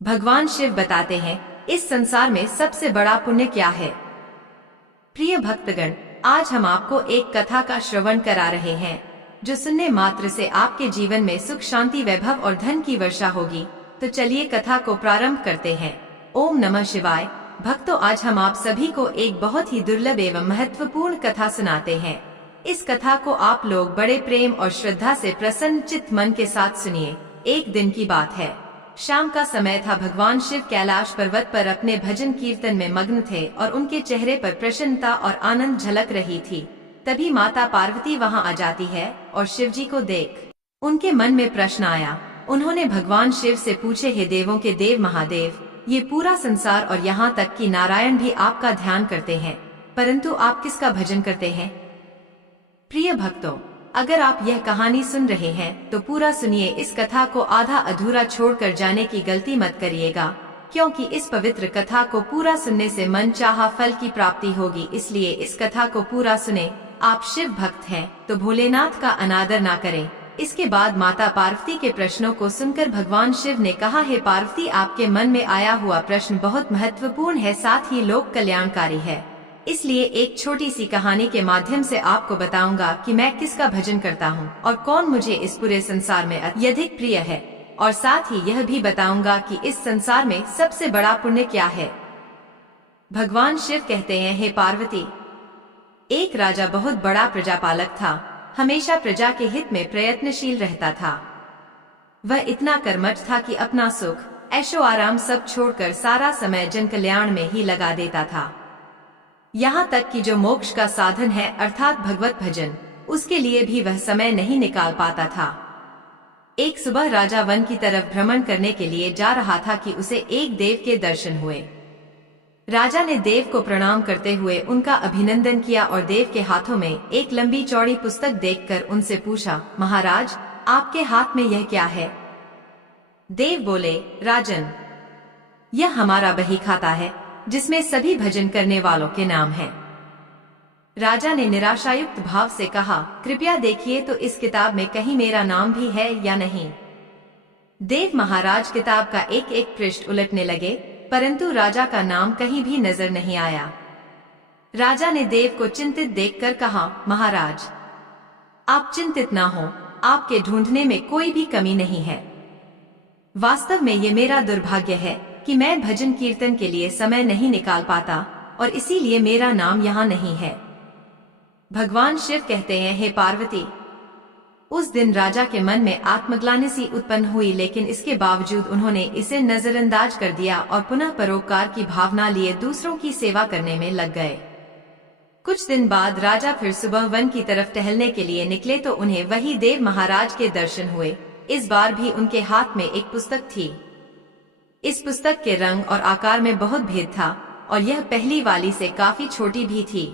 भगवान शिव बताते हैं, इस संसार में सबसे बड़ा पुण्य क्या है। प्रिय भक्तगण, आज हम आपको एक कथा का श्रवण करा रहे हैं, जो सुनने मात्र से आपके जीवन में सुख, शांति, वैभव और धन की वर्षा होगी। तो चलिए कथा को प्रारंभ करते हैं। ओम नमः शिवाय। भक्तों, आज हम आप सभी को एक बहुत ही दुर्लभ एवं महत्वपूर्ण कथा सुनाते हैं। इस कथा को आप लोग बड़े प्रेम और श्रद्धा से प्रसन्न चित्त मन के साथ सुनिए। एक दिन की बात है, शाम का समय था। भगवान शिव कैलाश पर्वत पर अपने भजन कीर्तन में मग्न थे और उनके चेहरे पर प्रसन्नता और आनंद झलक रही थी। तभी माता पार्वती वहां आ जाती है और शिव जी को देख उनके मन में प्रश्न आया। उन्होंने भगवान शिव से पूछे, हे देवों के देव महादेव, ये पूरा संसार और यहाँ तक कि नारायण भी आपका ध्यान करते हैं, परंतु आप किसका भजन करते हैं। प्रिय भक्तों, अगर आप यह कहानी सुन रहे हैं तो पूरा सुनिए। इस कथा को आधा अधूरा छोड़कर जाने की गलती मत करिएगा, क्योंकि इस पवित्र कथा को पूरा सुनने से मन चाहा फल की प्राप्ति होगी। इसलिए इस कथा को पूरा सुने। आप शिव भक्त हैं तो भोलेनाथ का अनादर ना करें। इसके बाद माता पार्वती के प्रश्नों को सुनकर भगवान शिव ने कहा, हे पार्वती, आपके मन में आया हुआ प्रश्न बहुत महत्वपूर्ण है, साथ ही लोक कल्याणकारी है। इसलिए एक छोटी सी कहानी के माध्यम से आपको बताऊंगा कि मैं किसका भजन करता हूँ और कौन मुझे इस पूरे संसार में अत्यधिक प्रिय है, और साथ ही यह भी बताऊंगा कि इस संसार में सबसे बड़ा पुण्य क्या है। भगवान शिव कहते हैं, हे पार्वती, एक राजा बहुत बड़ा प्रजापालक था। हमेशा प्रजा के हित में प्रयत्नशील रहता था। वह इतना कर्मठ था कि अपना सुख, ऐशो आराम सब छोड़कर सारा समय जन कल्याण में ही लगा देता था। यहाँ तक कि जो मोक्ष का साधन है अर्थात भगवत भजन, उसके लिए भी वह समय नहीं निकाल पाता था। एक सुबह राजा वन की तरफ भ्रमण करने के लिए जा रहा था कि उसे एक देव के दर्शन हुए। राजा ने देव को प्रणाम करते हुए उनका अभिनंदन किया और देव के हाथों में एक लंबी चौड़ी पुस्तक देखकर उनसे पूछा, महाराज, आपके हाथ में यह क्या है। देव बोले, राजन, यह हमारा बही खाता है, जिसमें सभी भजन करने वालों के नाम हैं। राजा ने निराशायुक्त भाव से कहा, कृपया देखिए तो इस किताब में कहीं मेरा नाम भी है या नहीं। देव महाराज किताब का एक एक पृष्ठ उलटने लगे, परंतु राजा का नाम कहीं भी नजर नहीं आया। राजा ने देव को चिंतित देखकर कहा, महाराज, आप चिंतित ना हो, आपके ढूंढने में कोई भी कमी नहीं है। वास्तव में ये मेरा दुर्भाग्य है कि मैं भजन कीर्तन के लिए समय नहीं निकाल पाता और इसीलिए मेरा नाम यहाँ नहीं है। भगवान शिव कहते हैं, हे पार्वती, उस दिन राजा के मन में आत्मग्लानि सी उत्पन्न हुई, लेकिन इसके बावजूद उन्होंने इसे नजरअंदाज कर दिया और पुनः परोपकार की भावना लिए दूसरों की सेवा करने में लग गए। कुछ दिन बाद राजा फिर सुबह वन की तरफ टहलने के लिए निकले तो उन्हें वही देव महाराज के दर्शन हुए। इस बार भी उनके हाथ में एक पुस्तक थी। इस पुस्तक के रंग और आकार में बहुत भेद था और यह पहली वाली से काफी छोटी भी थी।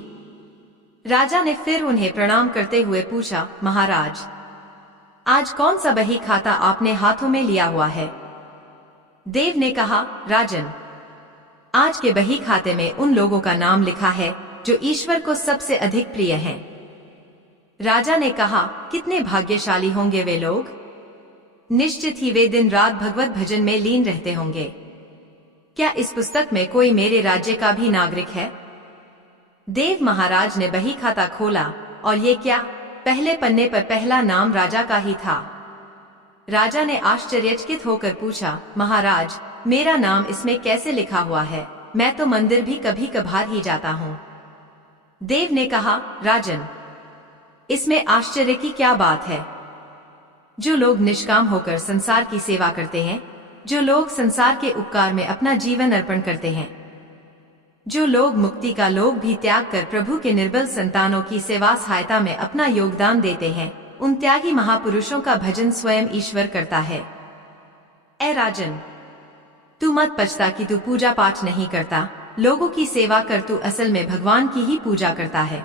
राजा ने फिर उन्हें प्रणाम करते हुए पूछा, महाराज, आज कौन सा बही खाता आपने हाथों में लिया हुआ है। देव ने कहा, राजन, आज के बही खाते में उन लोगों का नाम लिखा है जो ईश्वर को सबसे अधिक प्रिय हैं। राजा ने कहा, कितने भाग्यशाली होंगे वे लोग। निश्चित ही वे दिन रात भगवत भजन में लीन रहते होंगे। क्या इस पुस्तक में कोई मेरे राज्य का भी नागरिक है। देव महाराज ने बही खाता खोला और ये क्या, पहले पन्ने पर पहला नाम राजा का ही था। राजा ने आश्चर्यचकित होकर पूछा, महाराज, मेरा नाम इसमें कैसे लिखा हुआ है, मैं तो मंदिर भी कभी कभार ही जाता हूँ। देव ने कहा, राजन, इसमें आश्चर्य की क्या बात है। जो लोग निष्काम होकर संसार की सेवा करते हैं, जो लोग संसार के उपकार में अपना जीवन अर्पण करते हैं, जो लोग मुक्ति का लोभ भी त्याग कर प्रभु के निर्बल संतानों की सेवा सहायता में अपना योगदान देते हैं, उन त्यागी महापुरुषों का भजन स्वयं ईश्वर करता है। ऐ राजन, तू मत पछता कि तू पूजा पाठ नहीं करता, लोगों की सेवा कर, तू असल में भगवान की ही पूजा करता है।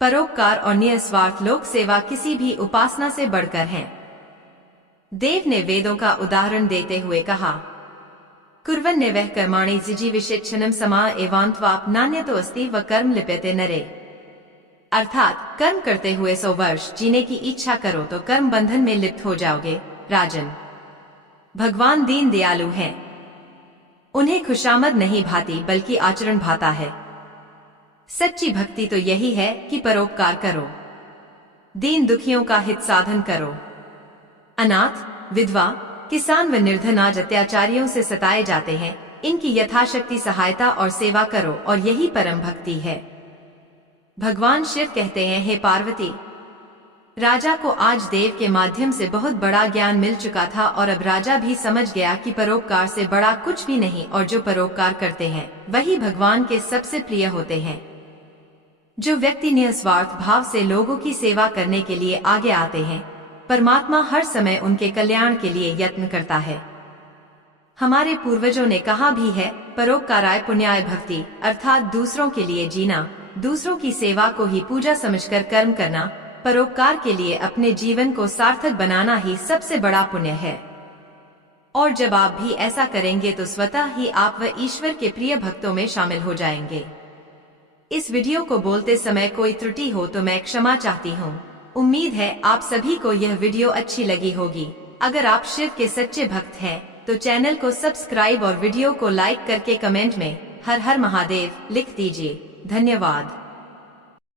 परोपकार और निस्वार्थ लोक सेवा किसी भी उपासना से बढ़कर है। देव ने वेदों का उदाहरण देते हुए कहा, कुर्वन्य वह कर्माणि जिजीविषेक्षणम समा एवांत्वाप नान्य तो अस्ति व कर्म लिप्यते नरे। अर्थात कर्म करते हुए 100 वर्ष जीने की इच्छा करो तो कर्म बंधन में लिप्त हो जाओगे। राजन, भगवान दीन दयालु हैं। उन्हें खुशामद नहीं भाती बल्कि आचरण भाता है। सच्ची भक्ति तो यही है कि परोपकार करो, दीन दुखियों का हित साधन करो। अनाथ, विधवा, किसान व निर्धन आज अत्याचारियों से सताए जाते हैं। इनकी यथाशक्ति सहायता और सेवा करो और यही परम भक्ति है। भगवान शिव कहते हैं, हे पार्वती, राजा को आज देव के माध्यम से बहुत बड़ा ज्ञान मिल चुका था और अब राजा भी समझ गया कि परोपकार से बड़ा कुछ भी नहीं और जो परोपकार करते हैं वही भगवान के सबसे प्रिय होते हैं। जो व्यक्ति निस्वार्थ भाव से लोगों की सेवा करने के लिए आगे आते हैं, परमात्मा हर समय उनके कल्याण के लिए यत्न करता है। हमारे पूर्वजों ने कहा भी है, परोपकाराय पुण्याय भक्ति, अर्थात दूसरों के लिए जीना, दूसरों की सेवा को ही पूजा समझकर कर्म करना, परोपकार के लिए अपने जीवन को सार्थक बनाना ही सबसे बड़ा पुण्य है। और जब आप भी ऐसा करेंगे तो स्वतः ही आप व ईश्वर के प्रिय भक्तों में शामिल हो जाएंगे। इस वीडियो को बोलते समय कोई त्रुटि हो तो मैं क्षमा चाहती हूँ। उम्मीद है आप सभी को यह वीडियो अच्छी लगी होगी। अगर आप शिव के सच्चे भक्त हैं तो चैनल को सब्सक्राइब और वीडियो को लाइक करके कमेंट में हर हर महादेव लिख दीजिए। धन्यवाद।